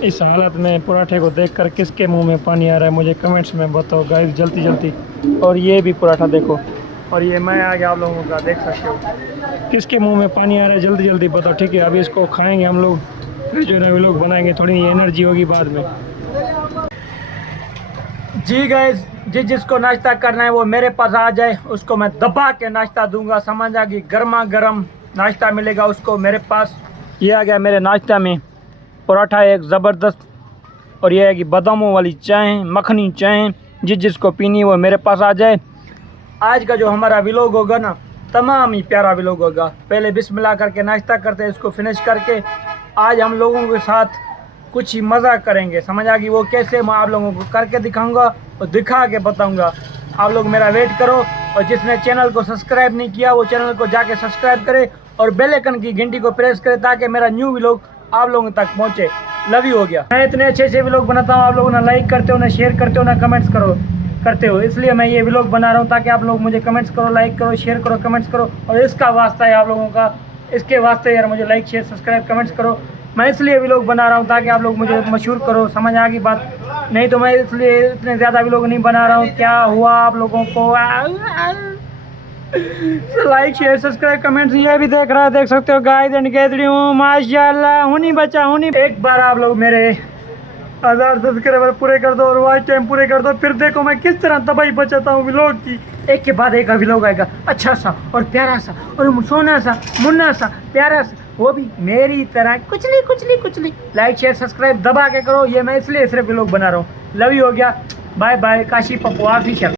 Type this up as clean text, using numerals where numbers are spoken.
इस हालत में पराठे को देखकर किसके मुंह में पानी आ रहा है मुझे कमेंट्स में बताओ गाइस जल्दी जल्दी। और ये भी पराठा देखो, और ये मैं आ गया आप लोगों का, देख सकते हो किसके मुंह में पानी आ रहा है, जल्दी जल्दी बताओ। ठीक है, अभी इसको खाएंगे हम लोग, फिर जो है लोग बनाएंगे, थोड़ी एनर्जी होगी बाद में। जी गाइस, जिसको नाश्ता करना है वो मेरे पास आ जाए, उसको मैं दबा के नाश्ता दूंगा, समझ आ गई। गर्मा गर्म नाश्ता मिलेगा उसको मेरे पास। ये आ गया मेरे नाश्ता में पराठा एक ज़बरदस्त, और ये है कि बादामों वाली चाय, मखनी चाय। जिसको पीनी है वो मेरे पास आ जाए। आज का जो हमारा व्लॉग होगा ना, तमाम ही प्यारा व्लॉग होगा। पहले बिस्मिल्लाह करके नाश्ता करते हैं, इसको फिनिश करके आज हम लोगों के साथ कुछ ही मज़ा करेंगे, समझ आ गई। वो कैसे मैं आप लोगों को करके दिखाऊंगा और दिखा के बताऊंगा। आप लोग मेरा वेट करो, और जिसने चैनल को सब्सक्राइब नहीं किया वो चैनल को जाके सब्सक्राइब करे और बेल आइकन की घंटी को प्रेस करे, ताकि मेरा न्यू व्लॉग आप लोगों तक पहुंचे। लव यू हो गया। मैं इतने अच्छे से व्लॉग बनाता हूँ, आप लोगों ने लाइक करते हो ना, शेयर करते हो ना, कमेंट्स करते हो, इसलिए मैं ये व्लॉग बना रहा हूँ, ताकि आप लोग मुझे कमेंट्स करो, लाइक करो, शेयर करो, कमेंट्स करो। और इसका वास्ता है आप लोगों का, इसके वास्ते यार मुझे लाइक शेयर सब्सक्राइब कमेंट्स करो। मैं इसलिए व्लॉग बना रहा हूँ ताकि आप लोग मुझे मशहूर करो, समझ आ गई बात। नहीं तो मैं इसलिए इतने ज़्यादा व्लॉग नहीं बना रहा हूँ। क्या हुआ आप लोगों को? लाइक शेयर सब्सक्राइब कमेंट्स ये भी देख रहा है, देख सकते हो गाइस एंड गैदरी हूँ, माशाल्लाह। हुनी बचा हुनी, एक बार आप लोग मेरे 1000 सब्सक्राइबर पूरे कर दो और वॉच टाइम पूरे कर दो, फिर देखो मैं किस तरह तबाही बचाता हूँ व्लॉग की। एक के बाद एक व्लॉग आएगा, अच्छा सा और प्यारा सा और सोना सा मुन्ना सा प्यारा सा, वो भी मेरी तरह कुचली कुचली कुचली। लाइक शेयर सब्सक्राइब दबा के करो, ये मैं इसलिए सिर्फ व्लॉग बना रहा हूँ। लव यू हो गया, bye bye. Kashi Pappu official.